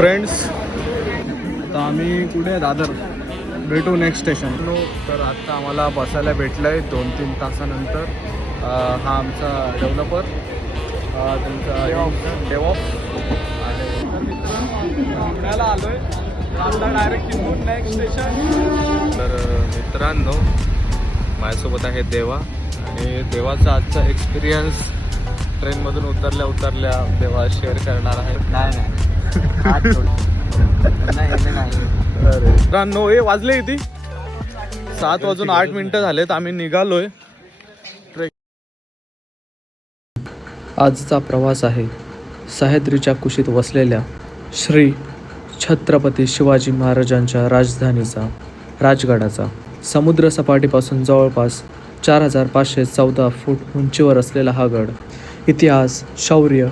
Friends, आता आम्ही कुठे दादर भेटू नेक्स्ट स्टेशन. तर आता आम्हाला बसायला भेटलं आहे 2-3 तासानंतर. हा आमचा डेव्हलपर, तुमचा डेवॉप आणि पुण्याला आलो आहे. आता डायरेक्ट तिथून नेक्स्ट स्टेशन. तर मित्रांनो, माझ्यासोबत आहे देवा आणि देवाचा आजचा एक्सपिरियन्स ट्रेनमधून उतरल्या देवा शेअर करणार आहे. अरे मित्रांनो, हे वाजले किती? 7:08 झालेत. आम्ही निघालोय. आजचा प्रवास आहे सह्याद्रीच्या कुशीत वसलेल्या श्री छत्रपती शिवाजी महाराजांच्या राजधानीचा राजगडाचा. समुद्रसपाटीपासून जवळपास 4514 फूट उंचीवर असलेला हा गड इतिहास, शौर्य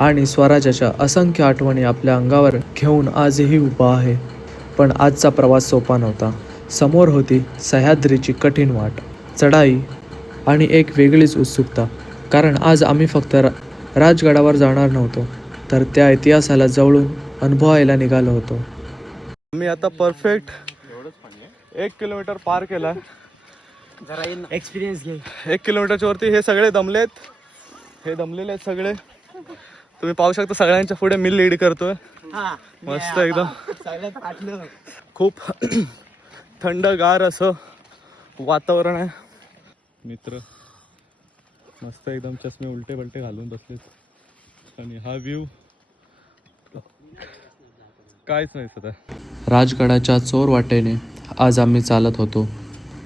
आणि स्वराज्याच्या असंख्य आठवणी आपल्या अंगावर घेऊन आजही उभा आहे. पण आजचा प्रवास सोपा नव्हता. समोर होती सह्याद्रीची कठीण वाट, चढाई आणि एक वेगळीच उत्सुकता. कारण आज आम्ही फक्त राजगडावर जाणार नव्हतो, तर त्या इतिहासाला जवळून अनुभवायला निघालो होतो. मी आता परफेक्ट 1 किलोमीटर पार केला. जरा एक्सपिरियन्स घे. 1 किलोमीटरच्या वरती हे सगळे दमलेले आहेत सगळे. तुम्ही पाहू शकता, सगळ्यांच्या पुढे मी लीड करतोय. मस्त एकदम खूप थंडगार असं वातावरण आहे. मित्र मस्त एकदम चष्मे उलटे पलटे घालून बसलेत आणि हा व्ह्यू काहीच नाही सध्या. राजगडाच्या चोर वाटेने आज आम्ही चालत होतो.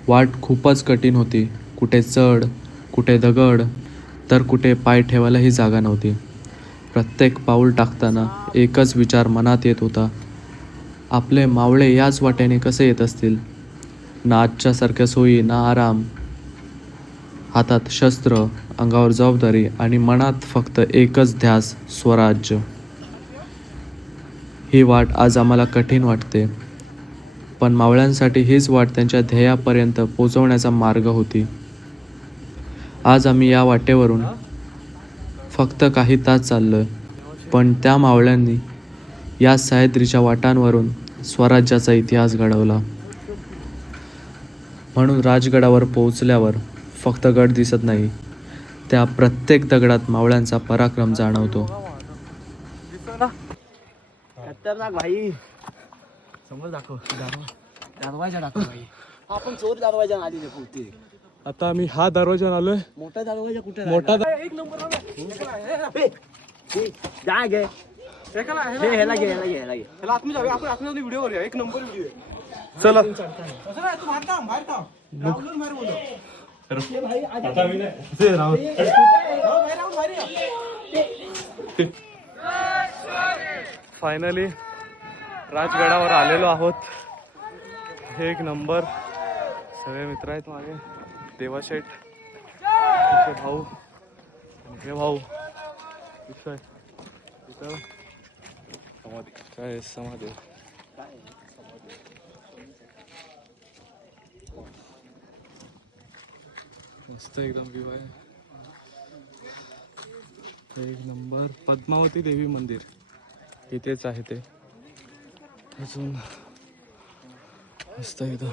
वाट खूपच कठीण होती. कुठे चढ, कुठे दगड, तर कुठे पाय ठेवायलाही जागा नव्हती. प्रत्येक पाऊल टाकताना एकच विचार मनात येत होता, आपले मावळे याच वाटेने कसे येत असतील. ना आजच्यासारख्या सोयी, ना आराम, हातात शस्त्र, अंगावर जबाबदारी आणि मनात फक्त एकच ध्यास, स्वराज्य. ही वाट आज आम्हाला कठीण वाटते, पण मावळ्यांसाठी हीच वाट त्यांच्या ध्येयापर्यंत पोचवण्याचा मार्ग होती. आज आम्ही या वाटेवरून फक्त काही तास चाललोय, पण त्या मावळ्यांनी या सह्याद्रीच्या वाटांवरून स्वराज्याचा इतिहास घडवला. म्हणून राजगडावर पोहोचल्यावर फक्त गड दिसत नाही, त्या प्रत्येक दगडात मावळ्यांचा पराक्रम जाणवतो. खतरनाक भाई. समोर दाखव. दरवाजा दाखव भाई. आपण चोर दरवाजा आलेले पोहते. आता आम्ही हा दरवाजा आलोय. मोठा दरवाजा कुठे? मोठा एक नंबर जा गे. ह्याला घे. आतमध्ये व्हिडिओ करूया. एक नंबर व्हिडिओ. चला फायनली राजगडावर आलेलो आहोत. एक नंबर. सगळे मित्र आहेत मागे. देवाशेठ, भाऊ आणि हे भाऊ. इथं काय समाधी. मस्त एकदम व्ह्यू आहे. एक नंबर. पद्मावती देवी मंदिर इथेच आहे ते. अजून मस्त एकदम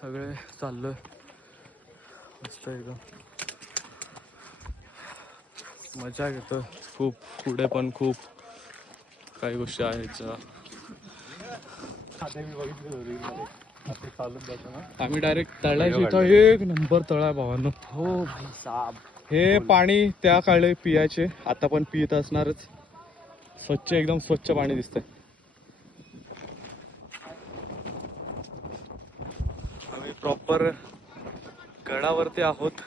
सगळे चाललोय. मस्त एकदम मजा घेतो. खूप पुढे पण खूप काही गोष्टी आहेत ज्या आम्ही डायरेक्ट तळायच्या इथं. एक नंबर तळा भावांनो. हो भाई साहब. हे पाणी त्या काळे पियाचे, आता पण पित असणारच. स्वच्छ, एकदम स्वच्छ पाणी दिसतंय. आम्ही प्रॉपर गडावरती आहोत.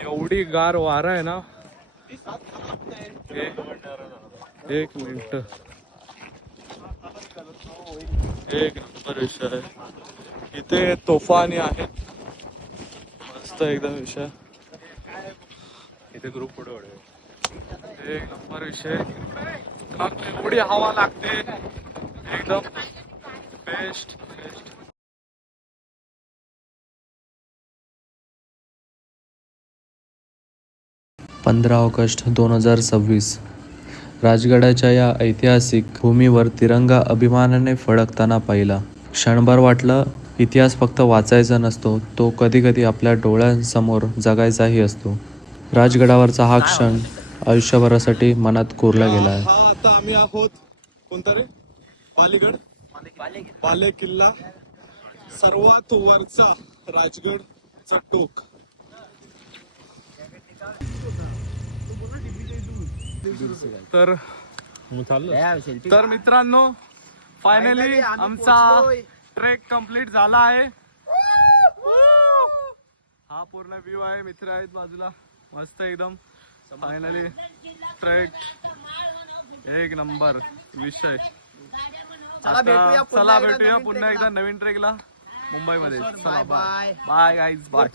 एवढी गार वारा आहे ना. एक मिनिट. एक नंबर विषय आहे. इथे तोफा आणि आहेत. मस्त एकदम विषय. इथे ग्रुप फोटो. एक नंबर विषय. एवढी हवा लागते. एकदम बेस्ट. 15 ऑगस्ट 2026 राजगडाच्या या ऐतिहासिक भूमीवर तिरंगा अभिमानाने फडकताना पाहिला. क्षणभर वाटलं इतिहास फक्त वाचायचा नसतो, तो कधीकधी आपल्या डोळ्यांसमोर जगायचाही असतो. राजगडावरचा हा क्षण आयुष्यभरासाठी मनात कोरला गेला आहे. हा आता आम्ही आहोत कोणता रे? पालीगड पाले किल्ला, सर्वात वरचा राजगडचा टोक. तर मित्रांनो फायनली आमचा ट्रेक कंप्लीट झाला आहे. हा पूर्ण व्ह्यू आहे, मित्र आहेत बाजूला मस्त एकदम. फायनली ट्रेक एक नंबर विषय. चला भेटूया पुन्हा एकदा नवीन ट्रेकला मुंबईमध्ये. Bye guys bye.